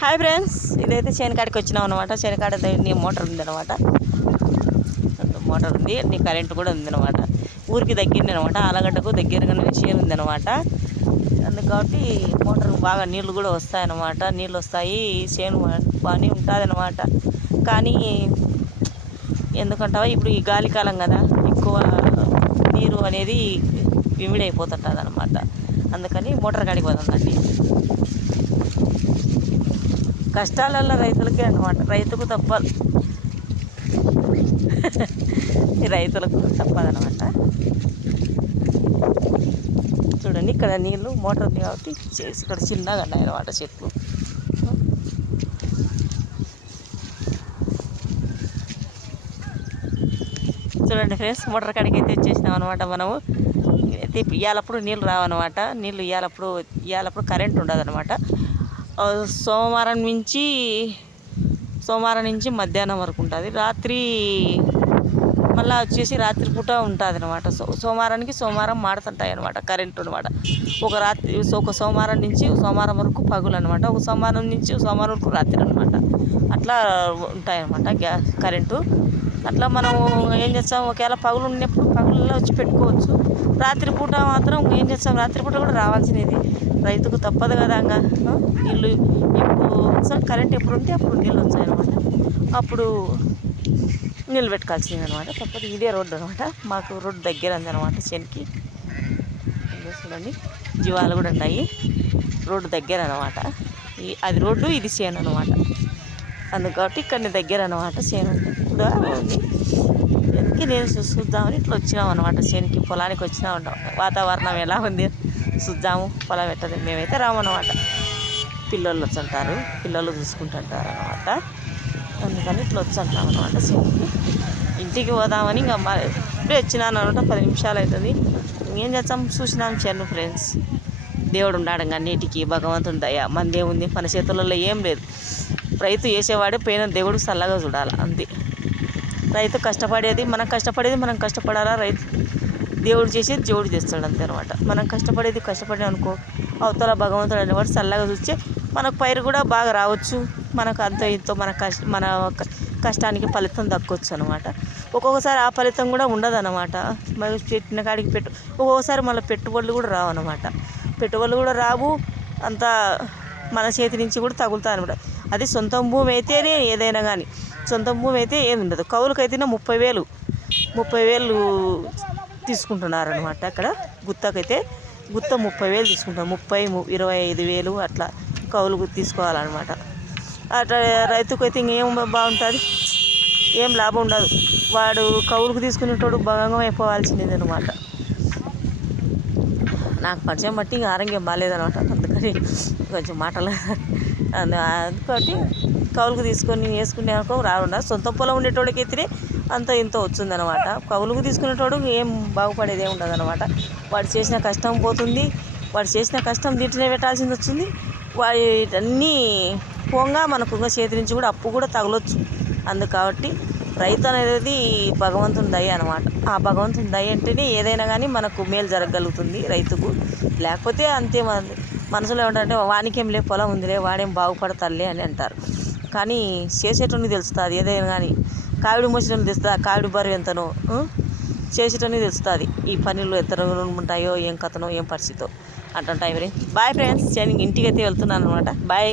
Hi friends, ఇదైతే చేనుకాడికి వచ్చినాం అనమాట. చేనుకాడ నీ మోటార్ ఉందన్నమాట. మోటార్ ఉంది, నీ కరెంటు కూడా ఉందన్నమాట. ఊరికి దగ్గరనే అనమాట, ఆలగడ్డకు దగ్గరగానే చేను ఉందన్నమాట. అందుకు కాబట్టి మోటార్ బాగా నీళ్ళు కూడా వస్తాయన్నమాట. నీళ్ళు వస్తాయి, చేను బాగానే ఉంటుంది అనమాట. కానీ ఎందుకంటావా, ఇప్పుడు ఈ గాలి కాలం కదా, ఎక్కువ నీరు అనేది విమిడైపోతుంటుంది అనమాట. అందుకని మోటార్ కాడికి పోతుందండి. కష్టాలల్లో రైతులకే అన్నమాట. రైతుకు తప్పదు, రైతులకు తప్పదనమాట. చూడండి, ఇక్కడ నీళ్ళు మోటార్ ఉంది కాబట్టి చేసి ఇక్కడ చిన్నగా ఉన్నాయి అన్నమాట చెట్లు. చూడండి ఫ్రెండ్స్, మోటార్ కాడికి అయితే వచ్చేసినాం అనమాట. మనము అయితే ఇవాళప్పుడు నీళ్ళు రావన్నమాట. నీళ్ళు ఇవాళప్పుడు కరెంట్ ఉండదు అనమాట. సోమవారం నుంచి మధ్యాహ్నం వరకు ఉంటుంది. రాత్రి మళ్ళీ వచ్చేసి రాత్రి పూట ఉంటుంది అనమాట. సోమవారం మాడుతుంటాయి అనమాట కరెంటు అనమాట. ఒక సోమవారం నుంచి సోమవారం వరకు పగులు అనమాట. ఒక సోమవారం నుంచి సోమవారం వరకు రాత్రి అనమాట. అట్లా ఉంటాయి అనమాట కరెంటు. అట్లా మనము ఏం చేస్తాం, ఒకవేళ పగులు ఉన్నప్పుడు పగులలో వచ్చి పెట్టుకోవచ్చు. రాత్రిపూట మాత్రం ఏం చేస్తాం, రాత్రిపూట కూడా రావాల్సినది. రైతుకు తప్పదు కదా. నీళ్ళు ఎప్పుడు కరెంట్ ఎప్పుడు ఉంటే అప్పుడు నీళ్ళు వచ్చాయన్నమాట. అప్పుడు నీళ్ళు పెట్టుకోవాల్సింది అనమాట. తప్పదు. ఇదే రోడ్డు అనమాట, మాకు రోడ్డు దగ్గర ఉందన్నమాట చేనికి. చూడండి, జీవాలు కూడా ఉన్నాయి. రోడ్డు దగ్గర అనమాట. అది రోడ్డు, ఇది చేను అనమాట. అందుకు కాబట్టి ఇక్కడ దగ్గర అనమాట చేను కూడా ఉంది. ఎందుకు నేను చూద్దామని ఇట్లా వచ్చినాం అనమాట. చేనికి పొలానికి వచ్చినా ఉంటాం. వాతావరణం ఎలా ఉంది చూద్దాము. పొలం పెట్టదు, మేమైతే రామన్నమాట. పిల్లలు వచ్చుంటారు, పిల్లలు చూసుకుంటుంటారు అనమాట. అందుకని ఇట్లా వచ్చుంటాం అనమాట చేనికి. ఇంటికి పోదామని ఇంకా ఇప్పుడే వచ్చినాను అనమాట. 10 నిమిషాలు అవుతుంది. ఏం చేస్తాం, చూసినాం చేను ఫ్రెండ్స్. దేవుడు ఉన్నాడు అన్నిటికీ, భగవంతుని దయ. మనదే ఉంది, మన చేతులలో ఏం లేదు. రైతు చేసేవాడే పోయిన దేవుడు చల్లగా చూడాలి, అంతే. రైతు కష్టపడేది మనం కష్టపడాలా. రైతు దేవుడు చేసేది దేవుడు చేస్తాడు, అంతే అనమాట. మనం కష్టపడి అనుకో, అవతల భగవంతుడు అనేవాడు చల్లగా చూస్తే మనకు పైరు కూడా బాగా రావచ్చు. మనకు అంత ఇంతో మన కష్టానికి ఫలితం దక్కొచ్చు అనమాట. ఒక్కొక్కసారి ఆ ఫలితం కూడా ఉండదు అనమాట. మరి పెట్టిన కాడికి ఒక్కొక్కసారి మళ్ళీ పెట్టుబడులు కూడా రావు అనమాట. పెట్టుబడులు కూడా రావు, అంతా మన చేతి నుంచి కూడా తగులుతాయి అనమాట. అది సొంతం భూమి అయితేనే ఏదైనా కానీ. సొంతం భూమి అయితే ఏమి ఉండదు. కౌలుకైతేనే 30,000 తీసుకుంటున్నారు అనమాట. అక్కడ గుత్తకైతే గుత్త 30,000 తీసుకుంటారు. 25,000 అట్లా కౌలుకు తీసుకోవాలన్నమాట. అట్లా రైతుకు అయితే ఇంకేం బాగుంటుంది, ఏం లాభం ఉండదు. వాడు కౌలుకు తీసుకునేటోడు భంగం అయిపోవాల్సింది అనమాట. నాకు పరిచయం బట్టి ఇంకా ఆరోగ్యం బాగాలేదనమాట. అందుకని కొంచెం మాటలు అందుకటి కౌలుకు తీసుకొని వేసుకునే రాకుండా సొంత పొలం ఉండేటోడికి అయితేనే అంత ఇంత వచ్చిందనమాట. కౌలుకు తీసుకునేటోడు ఏం బాగుపడేది ఏమి ఉండదు అనమాట. వాడు చేసిన కష్టం పోతుంది, వాడు చేసిన కష్టం దీంట్లోనే పెట్టాల్సింది వచ్చింది. వాటన్నీ పోగా మనకు చేతి నుంచి కూడా అప్పు కూడా తగలొచ్చు. అందుకు కాబట్టి రైతు అనేది భగవంతుని దయ అనమాట. ఆ భగవంతుని దయ అంటేనే ఏదైనా కానీ మనకు మేలు జరగగలుగుతుంది రైతుకు. లేకపోతే అంతే. మనసులో ఏమంటారంటే వానికేం లే, పొలం ఉందిలే, వాడేం బాగుపడతారులే అని అంటారు. కానీ చేసేటోనికి తెలుస్తుంది ఏదైనా కానీ. కావిడి మోసేటోనికి తెలుస్తుంది ఆ కావిడి బరువు ఎంతనో. చేసేటోనికి తెలుస్తుంది ఈ పనులు ఎంత ఉంటాయో, ఏం కథనో, ఏం పరిస్థితో అంటుంటాయి. మరి బాయ్ ఫ్రెండ్స్, ఇంటికి అయితే వెళ్తున్నాను అనమాట. బాయ్.